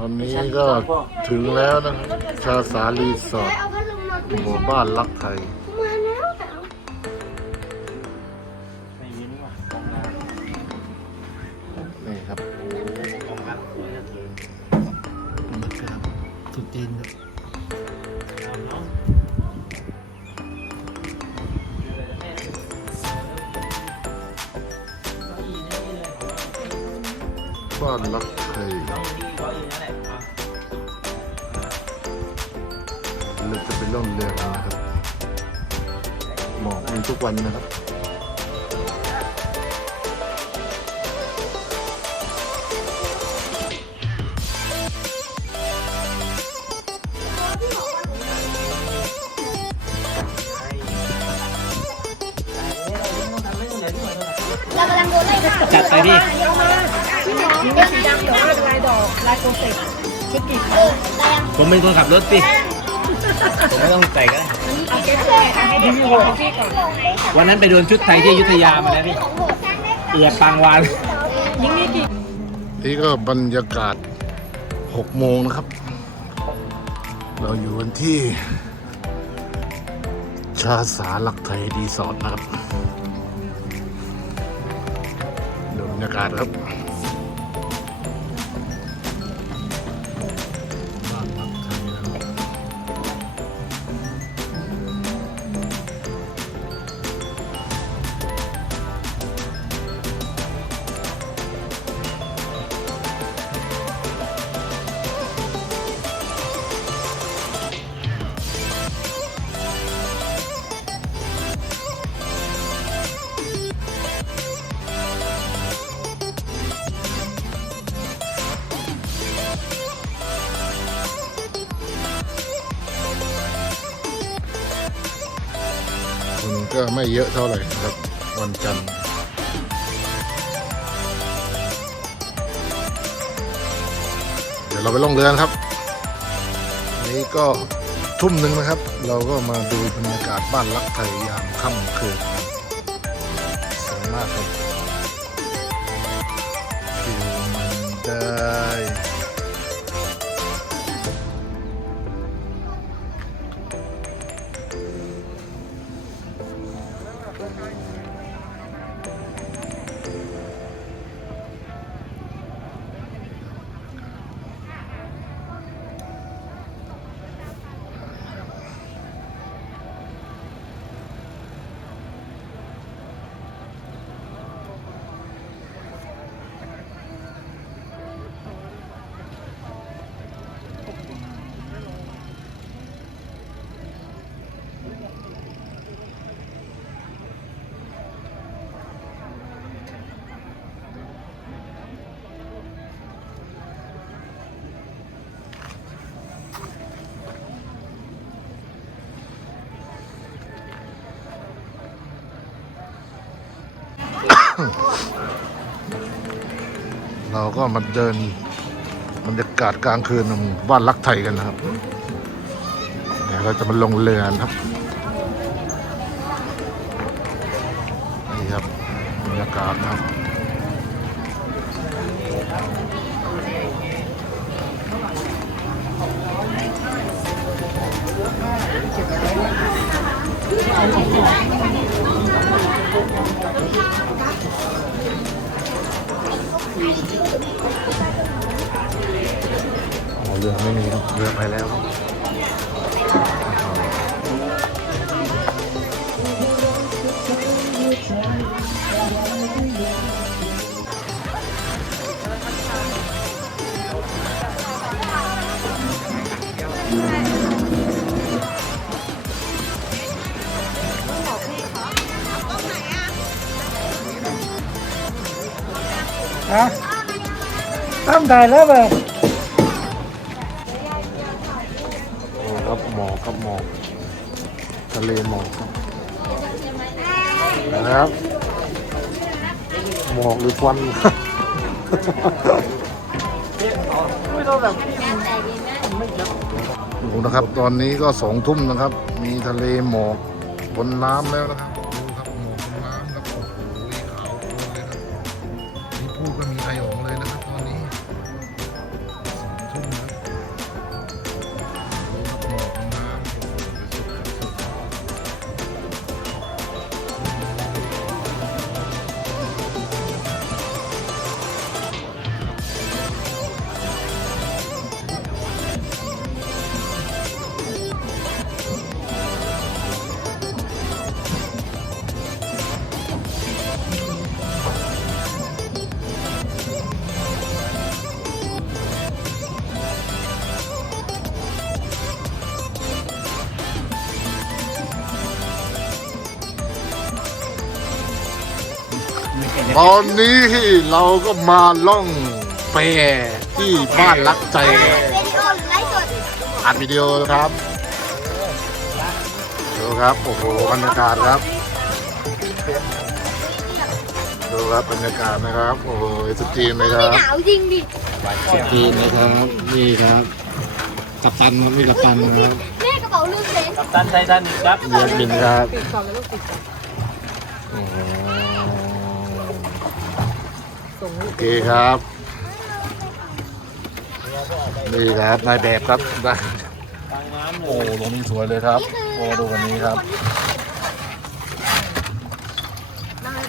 วันนี้ก็ถึงแล้วนะครับชาสารีสอร์ทเอาพัดหมู่บ้านรักไทยน้านี่ครับมองหน้าสวยจังเลยนะครับสุดจีนครับเอาเนาะบ้านรักไทยเราจะไปล่องเรือกันนะครับหมอกมีทุกวันนะครับเรากำลังโดนไล่ล่าจัดไปดิ มีไม่สีดำเดี๋ยวลายลายดอกลายโปรเจกต์ชุดกี่เออแรงผมเป็นคนขับรถสิผมไม่ต้องใส่ก็ได้เอาเก็บเลยให้ดูโหดพี่ก่อนวันนั้นไปโดนชุดไทยที่อยุธยามาแล้วพี่ของโหดเอียปางวานยิงนี่กี่นี่ก็บรรยากาศ6โมงนะครับ เราอยู่กันที่ ชาสาลักไทยรีสอร์ทนะครับดูบรรยากาศครับ ก็ไม่เยอะเท่าไหร่ครับวันจันทร์เดี๋ยวเราไปล่องเรือนครับ นี่ก็ทุ่มหนึ่งนะครับ เราก็มาดูบรรยากาศบ้านรักไทยยามค่ำคืนสวยมากครับฟิวมันได้ เราก็มาเดินบรรยากาศกลางคืนของบ้านรักไทยกันนะครับเดี๋ยวเราจะมาลงเรือนะครับนี่ครับบรรยากาศนะครับ เรือไม่มีครับเรือไปแล้วครับฮะตั้มได้แล้วเว้ยโอ้ครับหมอกครับหมอกทะเลหมอกครับนะครับหมอกหรือควันดูนะครับ ตอนนี้ก็สองทุ่มนะครับ มีทะเลหมอกบนน้ำแล้วนะครับ ตอนนี้เราก็มาล่องแพที่บ้านรักใจวิดีโอไลฟ์สดอัดวิดีโอครับดูครับโอ้โหบรรยากาศครับดูครับบรรยากาศนะครับโอ้โหสุดจีนเลยคไม่รับหนาวจริงดิสุดจีนเลยครับนี่ครับกัปตันครับนี่กัปตันนะครับแม่กระเป๋าลืมเลยกับตันไททันครับเยียนบินครับปิดก่อนแล้วลูกปิดโอ้โห เคครับ นี่ครับนายแบบครับได้กลางน้ำเลโอ้ยตรงนี้สวยเลยครับ โอ้ดูกันนี้ครับ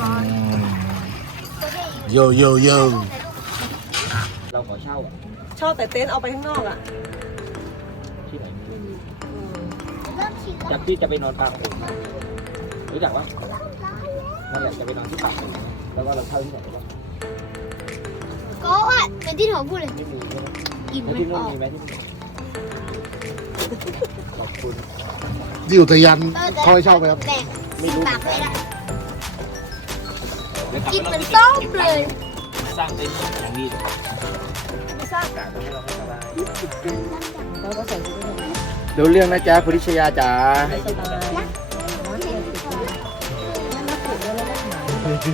อืมโยโยโยเราขอเช่าอะชอบแต่เต็นท์เอาไปข้างนอกอะที่ไหนไม่รู้เริ่มฉีดจะพี่จะไปนอนปากโอ่งรู้จักว่านั่นแหละจะไปนอนที่ปากโอ่งแล้วก็เราเช่าที่ไหนบ้าง ก็ว่าเป็นที่หนูพูดเลย ไม่มีใช่ไหมอิ่มแล้วไม่ที่อนู่นอกมีไหมที่นู่นขอบคุณ ที่อุทยานเขาให้เช่าไหมครับ แต่ไม่รู้ ปากเลยนะเดี๋ยวกลับกินไปเหมือนเราต้มเลยสร้างเต็นท์อย่างดีเลยไม่ทราบอากาศทำให้เราไม่สบายเราก็ใส่ชุดนี้ดูเรื่องนะจ๊ะพุทธิชยาจ๋าให้สบายนะรักผูกแล้วรักหมา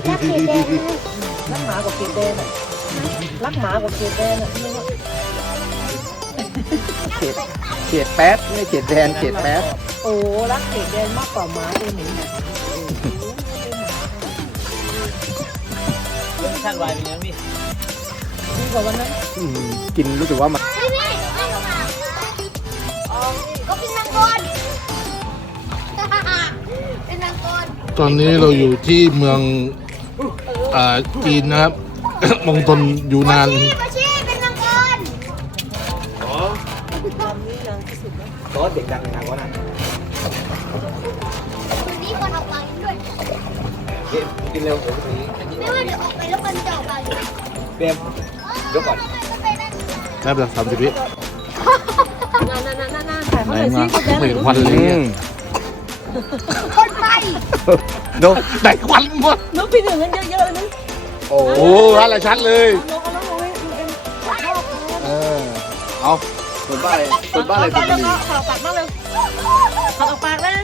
รักสีแดงรักหมากับเกดแดนอะ รักหมากับเกดแดนอะไม่ว่าเขตเขตแป๊ดไม่เขตแดนเขตแป๊ดโอ้รักเกดแดนมากกว่าหมาเองหนิท่านวายเป็นยังพี่ดีกว่าวันนั้นกินรู้สึกว่ามันไม่ไม่ไม่ลงมาก็เป็นนางกรเป็นนางกรตอนนี้เราอยู่ที่เมืองอ่าจีนนะครับ มงตนอยู่นานพี่มาชี้เป็นนางกรทำนี่ยังที่สุดนะซอสเด็กดังในทางวะน่ะคืนนี้คนออกมาด้วยเอ็มกินเร็วผมนี้ไม่ว่าเดี๋ยวออกไปแล้วคนจะออกมาอยู่เปมยกก่อนแป๊บเดียวสามสิบวินานนานนานนานถ่ายเขาไหนหน่อยมาสิเกดแดนไม่เห็นควันเลยเนี่ยคนไทยโนไหนควันหมดน้องพี่หนึ่งกันเยอะๆนะ โอ้โอ้อะไรชัดเลยน้องเอาน้องเอาให้เอ็มปัดรอเออ เอาคนบ้าอะไรคนบ้าอะไรเป็นแล้วดีก็ขอปากมากเลยปัดออกปากเลย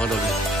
กระโด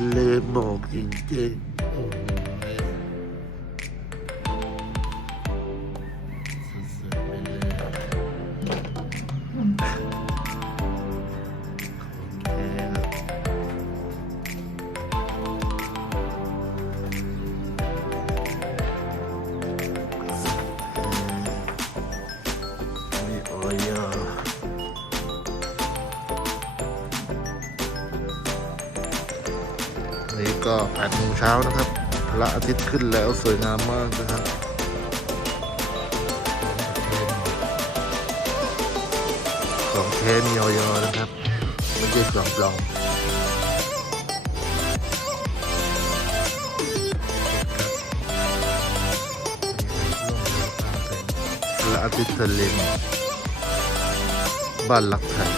ทะเเช้านะครับพระอาทิตย์ขึ้นแล้วสวยงามมากนะครับของเทนยอยอนะครับ ไม่ใช่กล่องปลอมพระอาทิตย์ทะเลบ้านลักไทย